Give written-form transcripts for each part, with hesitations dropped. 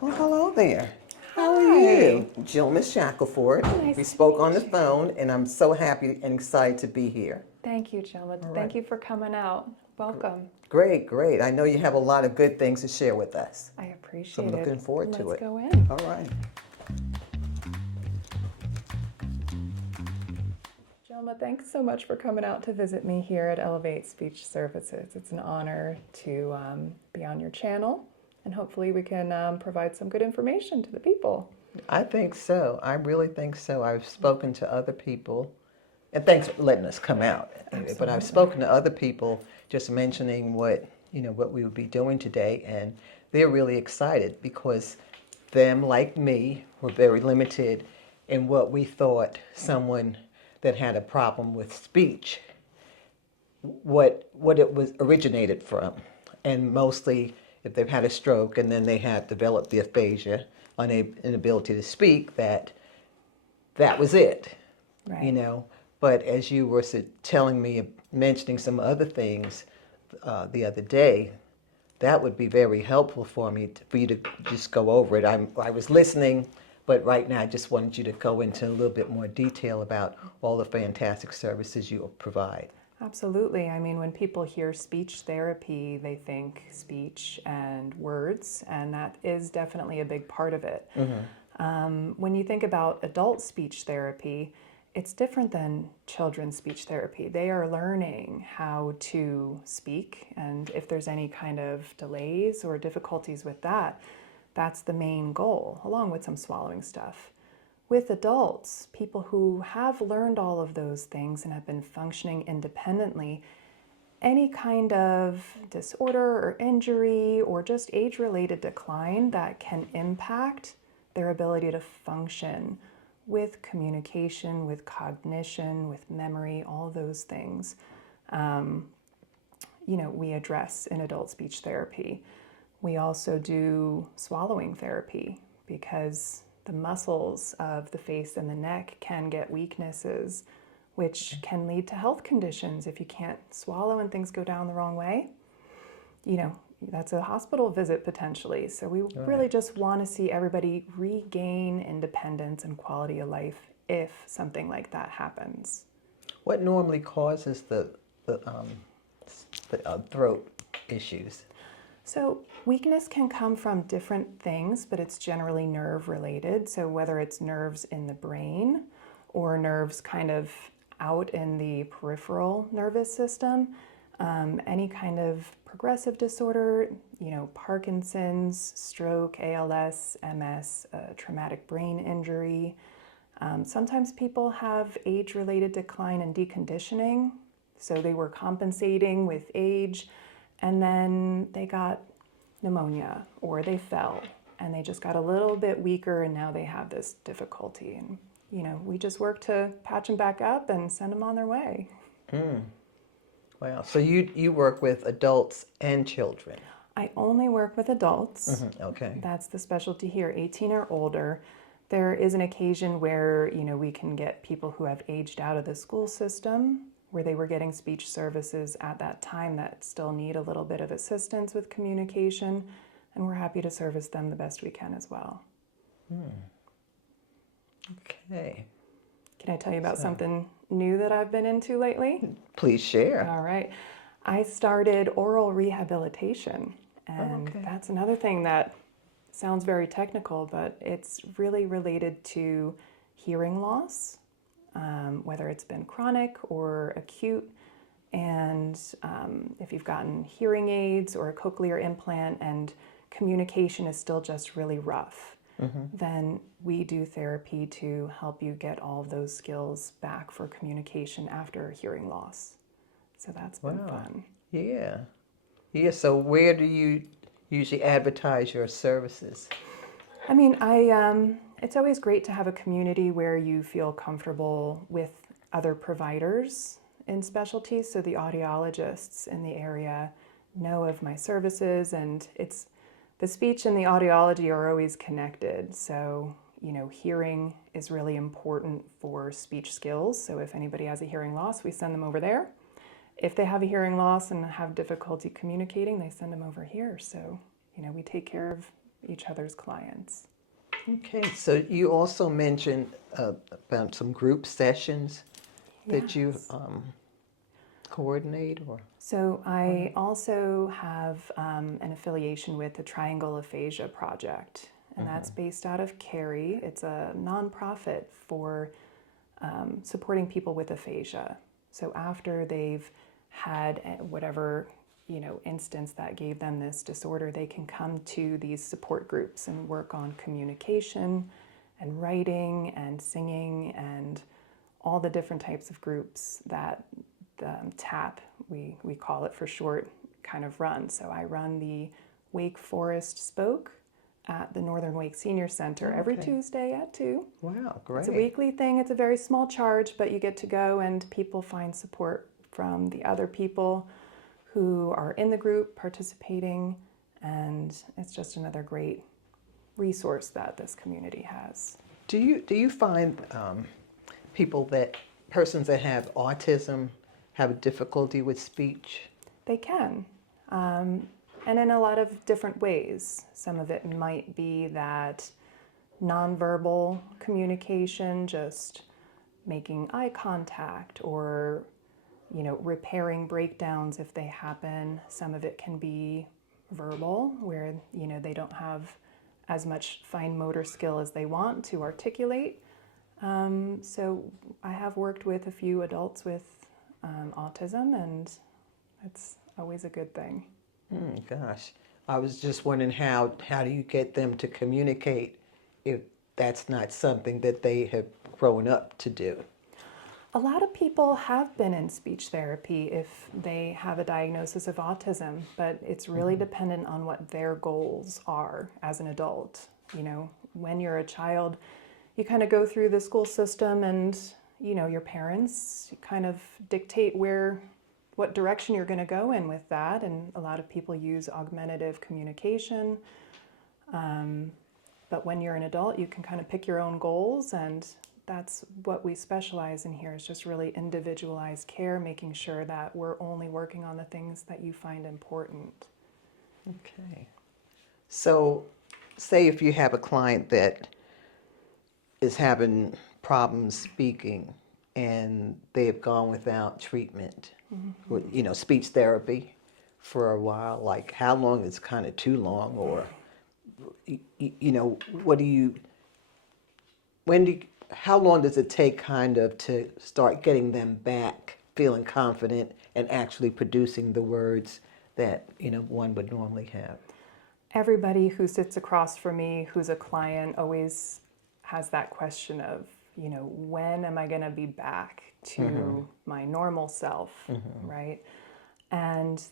Well, hello there. How are Hi. you? Jilma Shackleford. Nice We to spoke on meet the you. phone, and I'm so happy and excited to be here. Thank you, Jilma. All right. Thank you for coming out. Welcome. Great, great. I know you have a lot of good things to share with us. I So I'm appreciate it. looking forward to Let's it. go in. All right. Jilma, thanks so much for coming out to visit me here at Elevate Speech Services. It's an honor to be on your channel, and hopefully we can provide some good information to the people. I think so. I really think so. I've spoken to other people, and thanks for letting us come out. But I've Absolutely. spoken to other people just mentioning what we would be doing today, and they're really excited because them, like me, were very limited in what we thought someone that had a problem with speech, what it was originated from, and mostly if they've had a stroke and then they had developed the aphasia, inability to speak, that was it, Right. you know. But as you were telling me, mentioning some other things the other day, that would be very helpful for me for you to just go over it. I was listening, but right now I just wanted you to go into a little bit more detail about all the fantastic services you provide. Absolutely. I mean, when people hear speech therapy, they think speech and words, and that is definitely a big part of it. When you think about adult speech therapy, it's different than children's speech therapy. They are learning how to speak, and if there's any kind of delays or difficulties with that, that's the main goal, along with some swallowing stuff. With adults, people who have learned all of those things and have been functioning independently, any kind of disorder or injury or just age-related decline that can impact their ability to function with communication, with cognition, with memory, all those things, we address in adult speech therapy. We also do swallowing therapy because the muscles of the face and the neck can get weaknesses, which can lead to health conditions if you can't swallow and things go down the wrong way. That's a hospital visit potentially. So we really just want to see everybody regain independence and quality of life if something like that happens. What normally causes the throat issues? So weakness can come from different things, but it's generally nerve related. So whether it's nerves in the brain or nerves kind of out in the peripheral nervous system, any kind of progressive disorder, Parkinson's, stroke, ALS, MS, traumatic brain injury. Sometimes people have age-related decline and deconditioning. So they were compensating with age, and then they got pneumonia or they fell and they just got a little bit weaker, and now they have this difficulty. And, we just work to patch them back up and send them on their way. Wow. So you work with adults and children? I only work with adults. Okay. That's the specialty here, 18 or older. There is an occasion where, we can get people who have aged out of the school system, where they were getting speech services at that time that still need a little bit of assistance with communication, and we're happy to service them the best we can as well. Okay. Can I tell you about something new that I've been into lately? Please share. All right. I started Aural Rehabilitation, and Okay. that's another thing that sounds very technical, but it's really related to hearing loss, whether it's been chronic or acute. And if you've gotten hearing aids or a cochlear implant and communication is still just really rough, then we do therapy to help you get all of those skills back for communication after hearing loss. So that's been fun. Yeah. Yeah. So where do you usually advertise your services? I mean, it's always great to have a community where you feel comfortable with other providers in specialties. So the audiologists in the area know of my services, and the speech and the audiology are always connected. So, hearing is really important for speech skills. So if anybody has a hearing loss, we send them over there. If they have a hearing loss and have difficulty communicating, they send them over here. So, we take care of each other's clients. Okay, so you also mentioned about some group sessions that you Yes. coordinate or? So I also have an affiliation with the Triangle Aphasia Project, and that's based out of Cary. It's a nonprofit for supporting people with aphasia. So after they've had whatever instance that gave them this disorder, they can come to these support groups and work on communication and writing and singing and all the different types of groups that the TAP, we call it for short, kind of run. So I run the Wake Forest Spoke at the Northern Wake Senior Center every Tuesday at 2. Wow, great. It's a weekly thing. It's a very small charge, but you get to go and people find support from the other people who are in the group participating, and it's just another great resource that this community has. Do you find persons that have autism have difficulty with speech? They can, and in a lot of different ways. Some of it might be that nonverbal communication, just making eye contact or repairing breakdowns if they happen. Some of it can be verbal, where they don't have as much fine motor skill as they want to articulate. So I have worked with a few adults with autism, and it's always a good thing. Gosh, I was just wondering how do you get them to communicate if that's not something that they have grown up to do? A lot of people have been in speech therapy if they have a diagnosis of autism, but it's really dependent on what their goals are as an adult. When you're a child, you kind of go through the school system and, your parents kind of dictate what direction you're going to go in with that. And a lot of people use augmentative communication. But when you're an adult, you can kind of pick your own goals, and that's what we specialize in here, is just really individualized care, making sure that we're only working on the things that you find important. Okay. So, say if you have a client that is having problems speaking and they have gone without treatment, with, speech therapy for a while, like how long is kind of too long, or, how long does it take kind of to start getting them back feeling confident and actually producing the words that, one would normally have? Everybody who sits across from me who's a client always has that question of, when am I going to be back to my normal self, right? And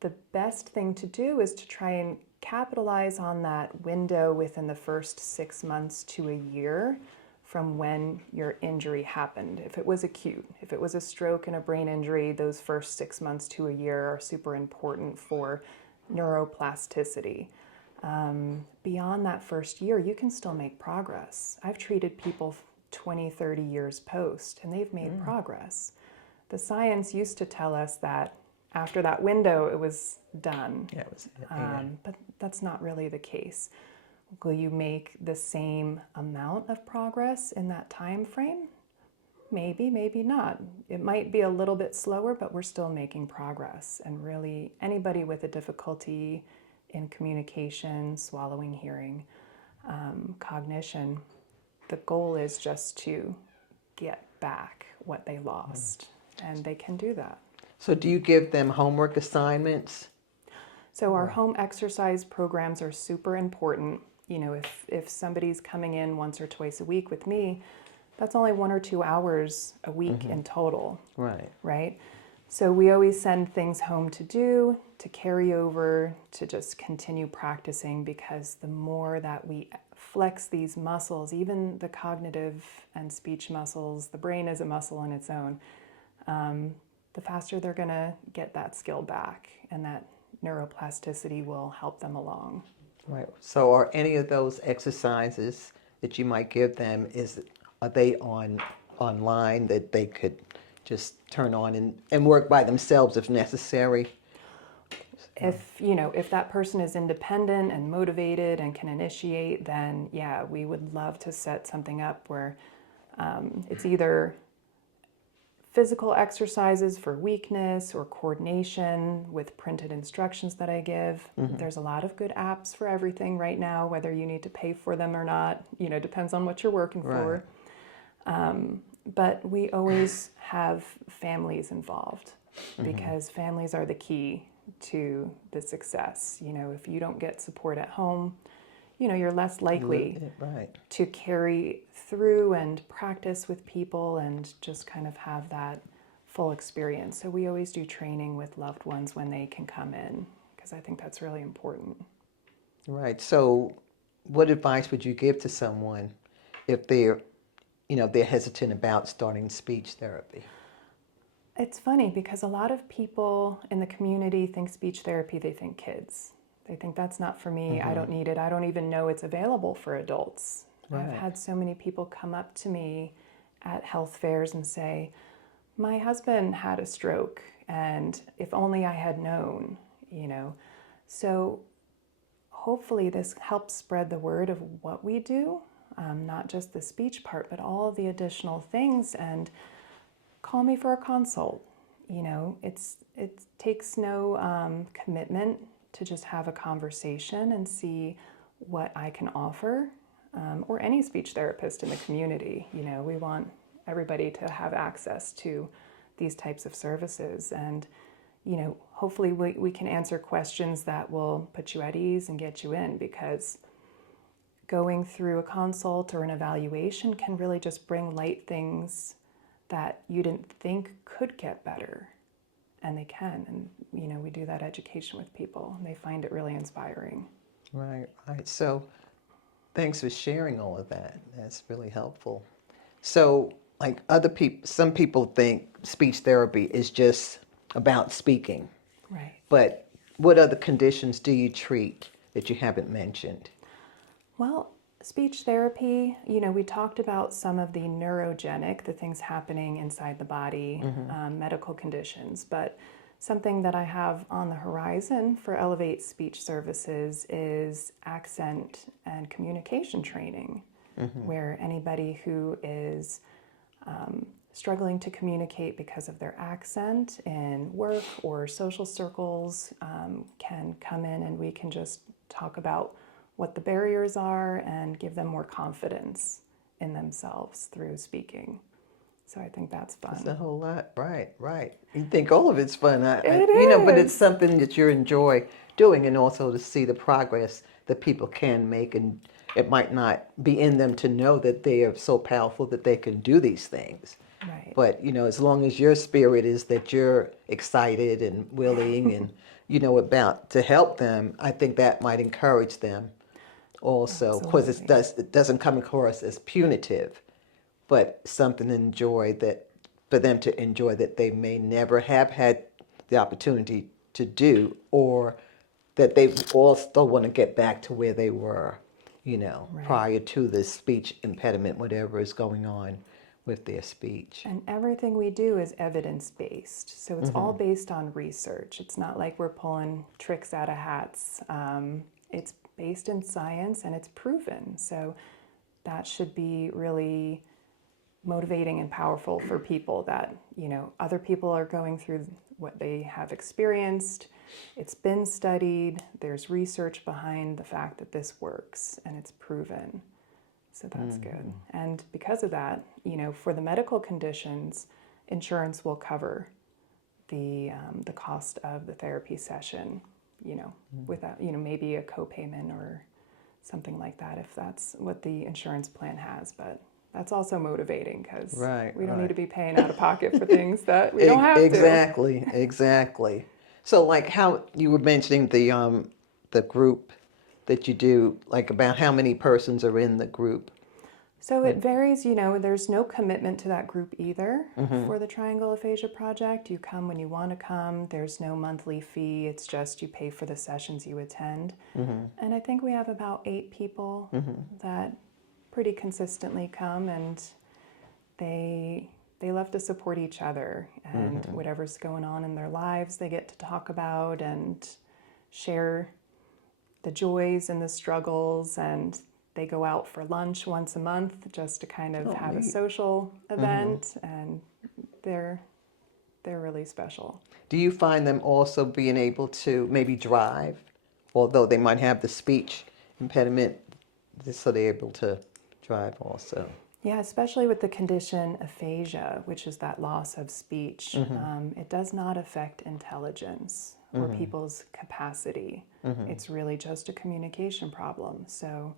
the best thing to do is to try and capitalize on that window within the first 6 months to a year from when your injury happened. If it was acute, if it was a stroke and a brain injury, those first 6 months to a year are super important for neuroplasticity. Beyond that first year, you can still make progress. I've treated people 20, 30 years post, and they've made progress. The science used to tell us that after that window, it was done. Yeah, it was, But that's not really the case. Will you make the same amount of progress in that time frame? Maybe, maybe not. It might be a little bit slower, but we're still making progress. And really, anybody with a difficulty in communication, swallowing, hearing, cognition, the goal is just to get back what they lost, and they can do that. So do you give them homework assignments? So our home exercise programs are super important. If somebody's coming in once or twice a week with me, that's only 1 or 2 hours a week in total. Right? So we always send things home to do, to carry over, to just continue practicing, because the more that we flex these muscles, even the cognitive and speech muscles, the brain is a muscle on its own, the faster they're going to get that skill back, and that neuroplasticity will help them along. Right. So are any of those exercises that you might give them, are they online that they could just turn on and work by themselves if necessary? If that person is independent and motivated and can initiate, then yeah, we would love to set something up where it's either physical exercises for weakness or coordination with printed instructions that I give. There's a lot of good apps for everything right now, whether you need to pay for them or not, depends on what you're working for. But we always have families involved because families are the key to the success. If you don't get support at home, you're less likely to carry through and practice with people and just kind of have that full experience. So we always do training with loved ones when they can come in, because I think that's really important. Right. So what advice would you give to someone if they're hesitant about starting speech therapy? It's funny because a lot of people in the community think speech therapy, they think kids. They think that's not for me, I don't need it, I don't even know it's available for adults. I've had so many people come up to me at health fairs and say, my husband had a stroke and if only I had known, So hopefully this helps spread the word of what we do, not just the speech part, but all of the additional things, and call me for a consult. It takes no commitment to just have a conversation and see what I can offer, or any speech therapist in the community. We want everybody to have access to these types of services, and hopefully we can answer questions that will put you at ease and get you in, because going through a consult or an evaluation can really just bring light things that you didn't think could get better, and they can. And we do that education with people and they find it really inspiring. Right. So thanks for sharing all of that. That's really helpful. So like some people think speech therapy is just about speaking. Right. But what other conditions do you treat that you haven't mentioned? Well, speech therapy, we talked about some of the neurogenic, the things happening inside the body, medical conditions, but something that I have on the horizon for Elevate Speech Services is accent and communication training, where anybody who is struggling to communicate because of their accent in work or social circles can come in, and we can just talk about what the barriers are and give them more confidence in themselves through speaking. So I think that's fun. It's a whole lot. Right. You think all of it's fun. It but it's is. something that you enjoy doing, and also to see the progress that people can make. And it might not be in them to know that they are so powerful that they can do these things. Right. But, as long as your spirit is that you're excited and willing and, about to help them, I think that might encourage them also. Because it doesn't come across as punitive, but something to enjoy, that for them to enjoy, that they may never have had the opportunity to do, or that they all still want to get back to where they were, prior to the speech impediment, whatever is going on with their speech. And everything we do is evidence-based. So it's all based on research. It's not like we're pulling tricks out of hats. It's based in science and it's proven. So that should be really motivating and powerful for people, that other people are going through what they have experienced. It's been studied. There's research behind the fact that this works and it's proven. So that's good. And because of that, for the medical conditions, insurance will cover the cost of the therapy session, without, maybe a copayment or something like that, if that's what the insurance plan has. But that's also motivating, because we don't need to be paying out of pocket for things that we don't have to. Exactly. So like how you were mentioning the group that you do, like about how many persons are in the group? So it varies, there's no commitment to that group either for the Triangle Aphasia Project. You come when you want to come. There's no monthly fee. It's just you pay for the sessions you attend. And I think we have about 8 people that pretty consistently come, and they love to support each other, and whatever's going on in their lives they get to talk about, and share the joys and the struggles, and they go out for lunch once a month just to kind of have a social event, and they're really special. Do you find them also being able to maybe drive, although they might have the speech impediment, so they're able to drive also? Yeah, especially with the condition aphasia, which is that loss of speech. It does not affect intelligence or people's capacity. It's really just a communication problem. So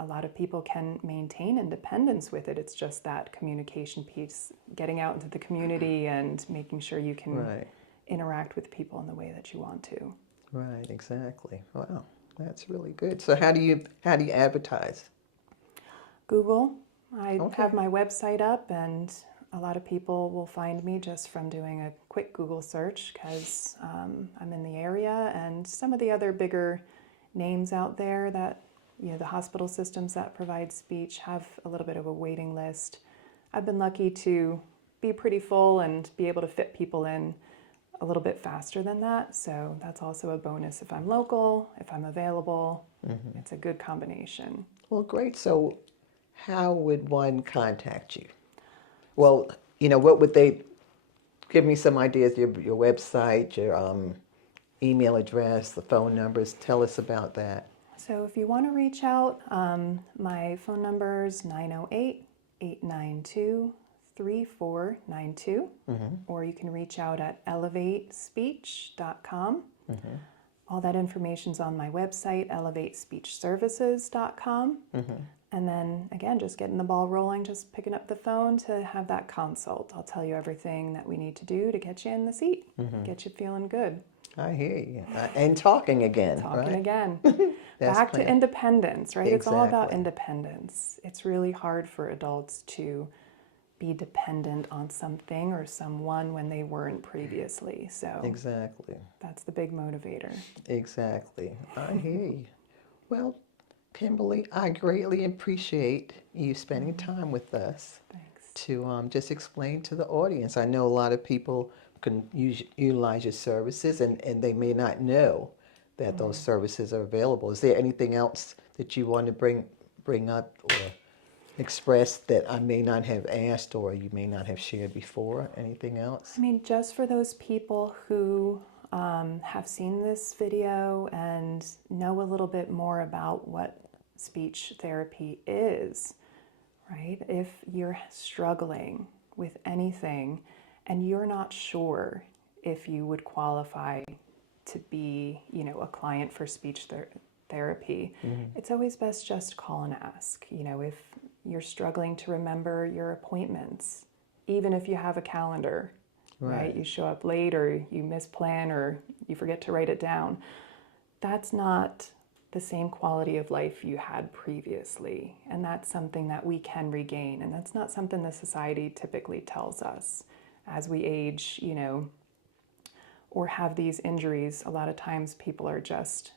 a lot of people can maintain independence with it. It's just that communication piece, getting out into the community and making sure you can interact with people in the way that you want to. Right, exactly. Wow, that's really good. So how do you advertise? Google. I have my website up, and a lot of people will find me just from doing a quick Google search, because I'm in the area, and some of the other bigger names out there that, the hospital systems that provide speech have a little bit of a waiting list. I've been lucky to be pretty full and be able to fit people in a little bit faster than that. So that's also a bonus if I'm local, if I'm available. It's a good combination. Well, great. So how would one contact you? Well, what would they, give me some ideas, your website, your email address, the phone numbers. Tell us about that. So if you want to reach out, my phone number is 908-892-3492, or you can reach out at elevatespeech.com. All that information's on my website, elevatespeechservices.com. And then, again, just getting the ball rolling, just picking up the phone to have that consult. I'll tell you everything that we need to do to get you in the seat, get you feeling good. I hear you. And talking again, Talking right? again. That's Back plan. to independence, right? It's all about Exactly. independence. It's really hard for adults to be dependent on something or someone when they weren't previously. So Exactly. that's the big motivator. Exactly. I hear you. Well, Kimberly, I greatly appreciate you spending time with us. Thanks. To just explain to the audience. I know a lot of people can utilize your services, and they may not know that those services are available. Is there anything else that you want to bring up or express that I may not have asked or you may not have shared before? Anything else? I mean, just for those people who have seen this video and know a little bit more about what speech therapy is, right? If you're struggling with anything and you're not sure if you would qualify to be, a client for speech therapy, it's always best just call and ask. If you're struggling to remember your appointments, even if you have a calendar, right? You show up late or you misplan or you forget to write it down. That's not the same quality of life you had previously. And that's something that we can regain. And that's not something the society typically tells us. As we age, or have these injuries, a lot of times people are just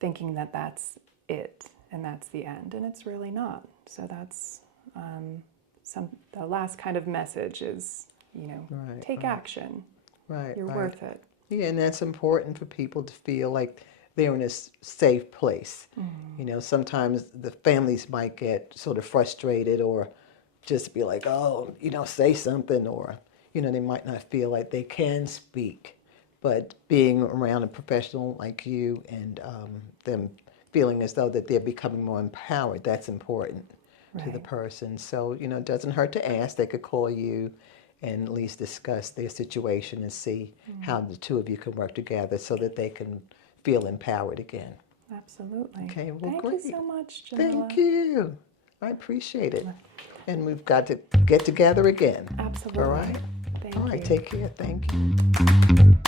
thinking that that's it and that's the end. And it's really not. So that's the last kind of message is, take action. Right. You're worth it. Yeah, and that's important for people to feel like they're in a safe place. Sometimes the families might get sort of frustrated or just be like, oh, say something, or, they might not feel like they can speak. But being around a professional like you and them feeling as though that they're becoming more empowered, that's important to the person. So, it doesn't hurt to ask. They could call you and at least discuss their situation and see how the two of you can work together so that they can feel empowered again. Absolutely. Okay, well, Thank great. you so much, Jilma. Thank you. I appreciate it. And we've got to get together again. Absolutely. All right? Thank All right, you. take care. Thank you.